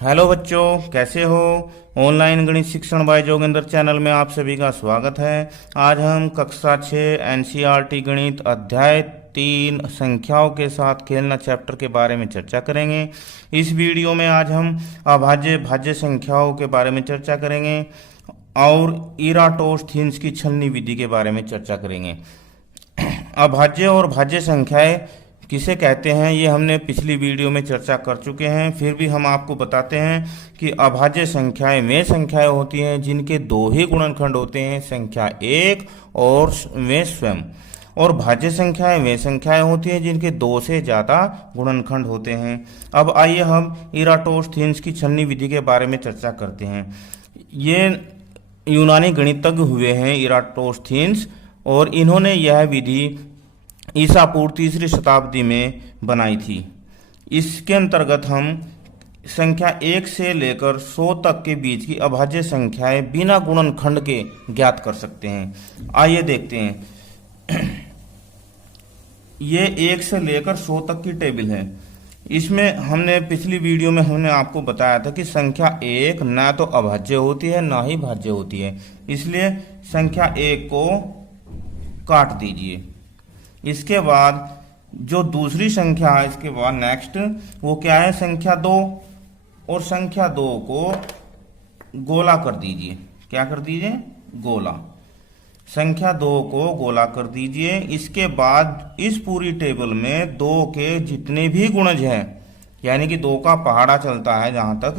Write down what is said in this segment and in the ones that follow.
Hello बच्चों, कैसे हो। ऑनलाइन गणित शिक्षण बाय जोगेंद्र चैनल में आप सभी का स्वागत है। आज हम कक्षा 6 एनसीईआरटी गणित अध्याय 3 संख्याओं के साथ खेलना चैप्टर के बारे में चर्चा करेंगे। इस वीडियो में आज हम अभाज्य भाज्य संख्याओं के बारे में चर्चा करेंगे और इराटोस्थीनिस की छलनी विधि के बारे में चर्चा करेंगे। अभाज्य और भाज्य संख्याएं किसे कहते हैं, ये हमने पिछली वीडियो में चर्चा कर चुके हैं। फिर भी हम आपको बताते हैं कि अभाज्य संख्याएं वे संख्याएं होती हैं जिनके दो ही गुणनखंड होते हैं, संख्या एक और वे स्वयं। और भाज्य संख्याएं वे संख्याएं होती हैं जिनके दो से ज़्यादा गुणनखंड होते हैं। अब आइए हम इराटोस्थीनिस की छलनी विधि के बारे में चर्चा करते हैं। ये यूनानी गणितज्ञ हुए हैं इराटोस्थीनिस, और इन्होंने यह विधि ईसा पूर्व 3री शताब्दी में बनाई थी। इसके अंतर्गत हम संख्या 1 से लेकर 100 तक के बीच की अभाज्य संख्याएं बिना गुणनखंड के ज्ञात कर सकते हैं। आइए देखते हैं। ये 1 से लेकर 100 तक की टेबल है। इसमें हमने पिछली वीडियो में हमने आपको बताया था कि संख्या 1 ना तो अभाज्य होती है ना ही भाज्य होती है, इसलिए संख्या 1 को काट दीजिए। इसके बाद जो दूसरी संख्या है, इसके बाद नेक्स्ट वो क्या है, संख्या 2, और संख्या 2 को गोला कर दीजिए। क्या कर दीजिए, गोला। संख्या 2 को गोला कर दीजिए। इसके बाद इस पूरी टेबल में 2 के जितने भी गुणज हैं, यानी कि 2 का पहाड़ा चलता है जहां तक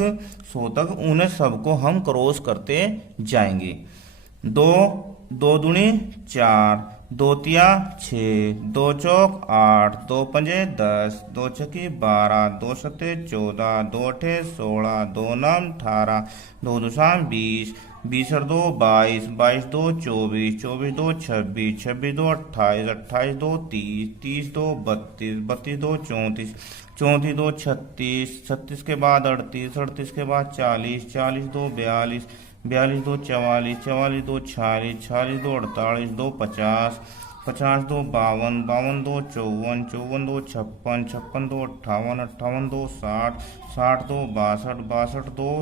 100 तक, उन्हें सबको हम क्रॉस करते जाएंगे। 2 2 दूनी 4, 2 तिया 6, 2 चौक 8, 2 पंजे 10, 2 छक्के 12, 2 सत्ते 14, 2 अठे 16, 2 नम 18, 2 दुसाम 20, 20 और 2 22, 22 2 24, 24 2 26, 26 2 28, 28 2 30, 30 2 32, 32 2 34, 34 2 36, 36 के बाद 38, 38 के बाद 40, 40 2 42, 42 2 44, 44 2 46, 46 2 48, 2 50, 50 2 52, 52 2 54, 54 2 56, 56 2 58, 58 2 60, 60 2 62, 62 2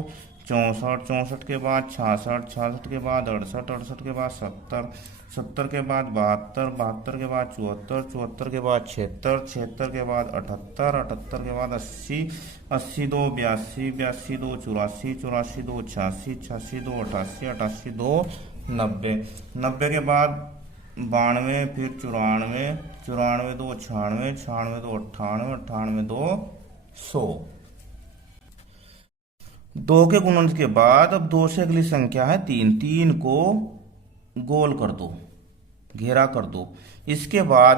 64, 64 के बाद 66, 66 के बाद 68, 68 के बाद 70, 70 के बाद 72, 72 के बाद 74, 74 के बाद 76, 76 के बाद 78, 78 के बाद 80, 80 2 82, 82 2 84, 84 2 86, 86 2 88, 88 2 90, 90 के बाद 92, फिर 94, 94 2 96, 96 2 98, 98 2 100। 2 के गुणनफल के बाद अब 2 से अगली संख्या है 3, 3 को गोल कर दो, घेरा कर दो। इसके बाद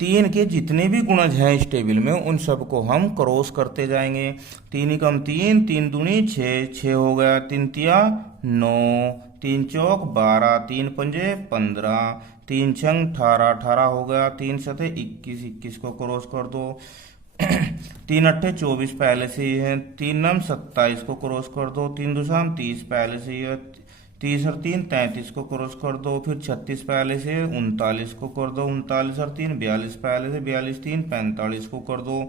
3 के जितने भी गुणज हैं इस टेबल में उन सबको हम क्रॉस करते जाएंगे। 3 एकम 3, 3 दूनी 6, 6 हो गया, 3 तिया 9, 3 चौक 12, 3 पंजे 15, 3 छंग 18, 18 हो गया, 3 सते 21, 21 को क्रॉस कर दो। 3 अट्ठे 24 पहले से ही है, 3 नम 27 को क्रॉस कर दो, 3 दुसाम 30 पहले से ही है, 30 और 3 33 को क्रॉस कर दो, फिर 36 पहले से 39 को कर दो, 39 और 3 42 पहले से, 42 3 45 को कर दो,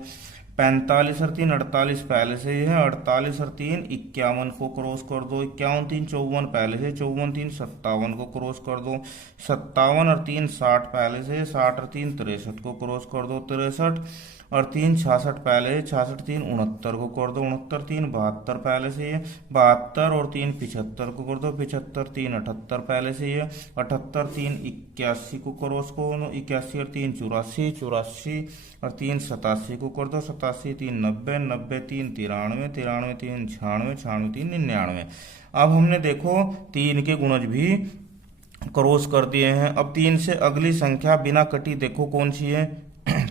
45 और 3 48 पहले से है, 48 और 3 51 को क्रॉस कर दो, 51 3 54 पहले से, 54 3 57 को क्रॉस कर दो, 57 और 3 60 पहले से, 60 और 3 63 को क्रॉस कर दो, 63 और 3 66 पहले, 66 3 69 को कर दो, 69 3 72 पहले से है, 72 और 3 75 को कर दो, 75 3 78 पहले से है, 78 3 81 को क्रॉस को, 81 और 3 84, 84 और 3 87 को कर दो, 87 3 90, 90 3 93, 93 3 96, 96 3 99। अब हमने देखो 3 के गुणज भी क्रॉस कर दिए हैं। अब 3 से अगली संख्या बिना कटी देखो कौन सी है,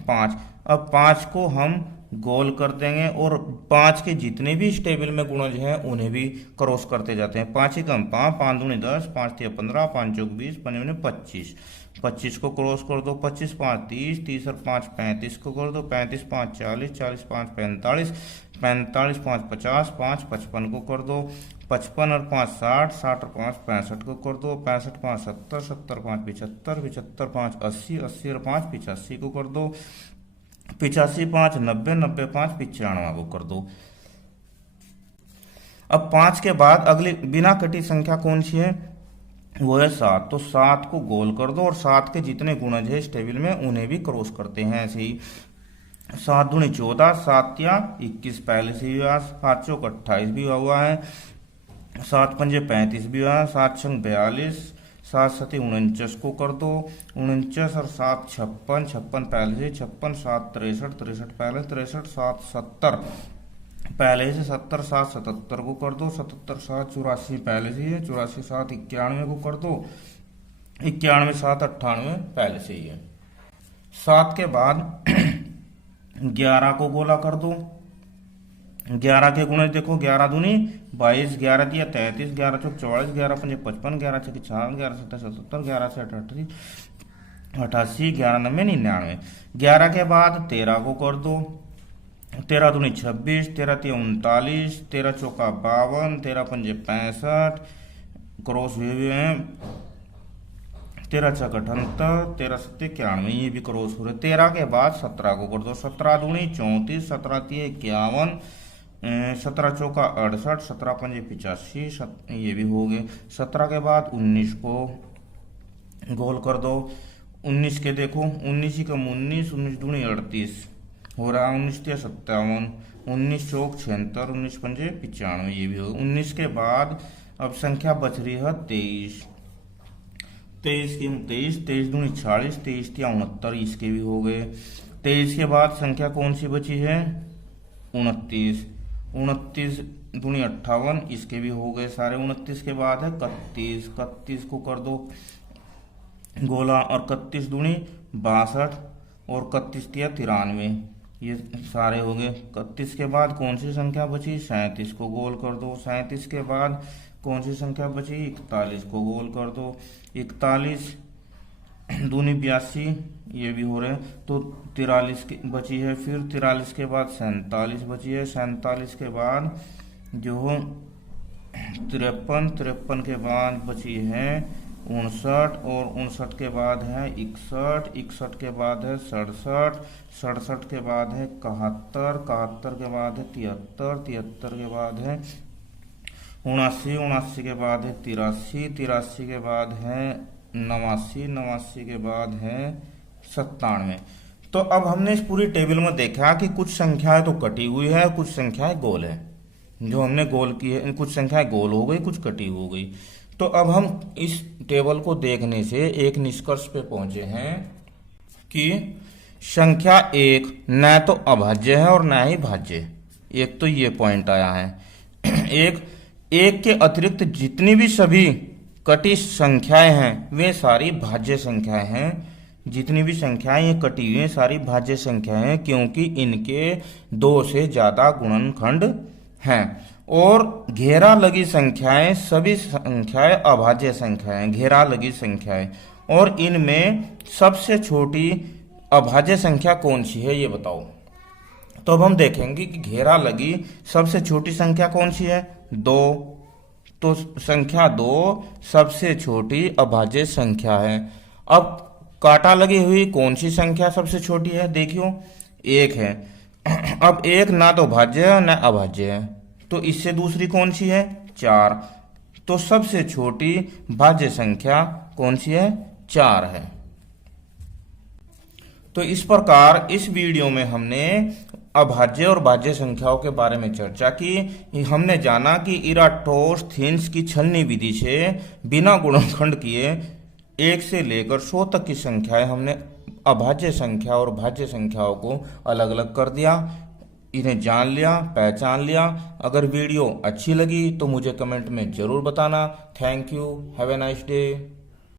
5। अब 5 को हम गोल कर देंगे और 5 के जितने भी इस टेबल में गुणज हैं उन्हें भी क्रॉस करते जाते हैं। 5 एकम 5, 5 दूनी 10, 5 तिया 15, 5 चौक 20, 5 दूनी 25, 25 को क्रॉस कर दो, 25 5 30, 30 और 5 35 को कर दो, 35 5 40, 40 5 45, 45 5 50, 5 55 को कर दो, 55 और 5 60, 60 और 5 65 को कर दो, 65 5 70, 70 5 75, 75 5 80, 80 और 5 85 को कर दो, 85 5 90, 90 5 95 को कर दो। अब 5 के बाद अगली बिना कटी संख्या कौन सी है, वो है 7। तो 7 को गोल कर दो और 7 के जितने गुणज है इस टेबल में उन्हें भी क्रॉस करते हैं ऐसे ही। 7 दूनी 14, 7 या 21 पहले से ही हुआ, 7 चौक 28 भी हुआ है, 7 पंजे 35 भी हुआ है, 7 छंग 42, 7 सती 49 को कर दो 49 और 7 56, 56 पहले से 56, 7 63, 63 पहले 63, 7 70 पहले से 70, 7 77 को कर दो 77, 7 84 पहले से ही है, 84 7 91 को कर दो 91, 7 98 पहले से ही है। 7 के बाद 11 को गोला कर दो। 11 के गुणे देखो, 11 दूनी 22, 11 दिया 33, 11 चौक 44, 11 पंजे 55, 11 छक्के 56, 11 सत्तर 77, 11 से 88, 88, 11 नब्बे 99। 11 के बाद 13 को कर दो। 13 दूनी 26, 13 तिया 39, 13 चौका 52, 13 पंजे 65 क्रॉस हुए हैं, 13 छक 78, 13 सत्ते 91, ये भी क्रॉस हो रहे। 13 के बाद 17 को कर दो। 17 दूनी 34, 17 तिया 51, 17 चौका 68, 17 पंजे 85, ये भी हो गए। 17 के बाद 19 को गोल कर दो। 19 के देखो, 19 ही कम 19, 19 दूनी 38 हो रहा है, 19 तिया 57, 19 चौक 76, 19 पंजे 95, ये भी हो गए। 19 के बाद अब संख्या बच रही है 23, 23 की 23, 23 दूनी 40, 23 तिया 69, इसके भी हो गए। 23 के बाद संख्या कौन सी बची है, 29, 29 दूनी 58, इसके भी हो गए सारे। 29 के बाद है 31, 31 को कर दो गोला और 31 दूनी 62 और 31 तिया 93, ये सारे हो गए। 31 के बाद कौन सी संख्या बची, 37 को गोल कर दो। 37 के बाद कौन सी संख्या बची, 41 को गोल कर दो। 41 दूनी 82, ये भी हो रहे हैं। तो 43 की बची है, फिर 43 के बाद 47 बची है। 47 के बाद जो 53, 53 के बाद बची है 59 और 59 के बाद है 61, 61 के बाद है 67, 67 के बाद है 71, 71 के बाद है 73, 73 के बाद है 79, 79 के बाद है 83, 83 के बाद है 89, 89 के बाद है 97। तो अब हमने इस पूरी टेबल में देखा कि कुछ संख्याएं तो कटी हुई है, कुछ संख्याएं गोल है। जो हमने गोल की है, कुछ संख्याएं गोल हो गई, कुछ कटी हो गई। तो अब हम इस टेबल को देखने से एक निष्कर्ष पे पहुंचे हैं कि संख्या 1 न तो अभाज्य है और न ही भाज्य। एक तो ये पॉइंट आया है। एक के अतिरिक्त जितनी भी सभी कटी संख्याएं हैं वे सारी भाज्य संख्याएं हैं। जितनी भी संख्याएं ये कटी हुई हैं सारी भाज्य संख्याएं हैं, क्योंकि इनके 2 से ज्यादा गुणनखंड हैं। और घेरा लगी संख्याएं सभी संख्याएं अभाज्य संख्याएं, घेरा लगी संख्याएं। और इनमें सबसे छोटी अभाज्य संख्या कौन सी है ये बताओ। तो अब हम देखेंगे कि घेरा लगी सबसे छोटी संख्या कौन सी है, 2। तो संख्या 2 सबसे छोटी अभाज्य संख्या है। अब काटा लगी हुई कौन सी संख्या सबसे छोटी है, देखियो 1 है। अब 1 ना तो भाज्य है ना अभाज्य है, तो इससे दूसरी कौन सी है, 4। तो सबसे छोटी भाज्य संख्या कौन सी है, 4 है। तो इस प्रकार इस वीडियो में हमने अभाज्य और भाज्य संख्याओं के बारे में चर्चा की। हमने जाना कि इराटोस्थीनिस की छलनी विधि से बिना गुणनखंड किए 1 से लेकर 100 तक की संख्याएं हमने अभाज्य संख्या और भाज्य संख्याओं को अलग अलग कर दिया, इन्हें जान लिया, पहचान लिया। अगर वीडियो अच्छी लगी तो मुझे कमेंट में जरूर बताना। Thank you, have a nice day.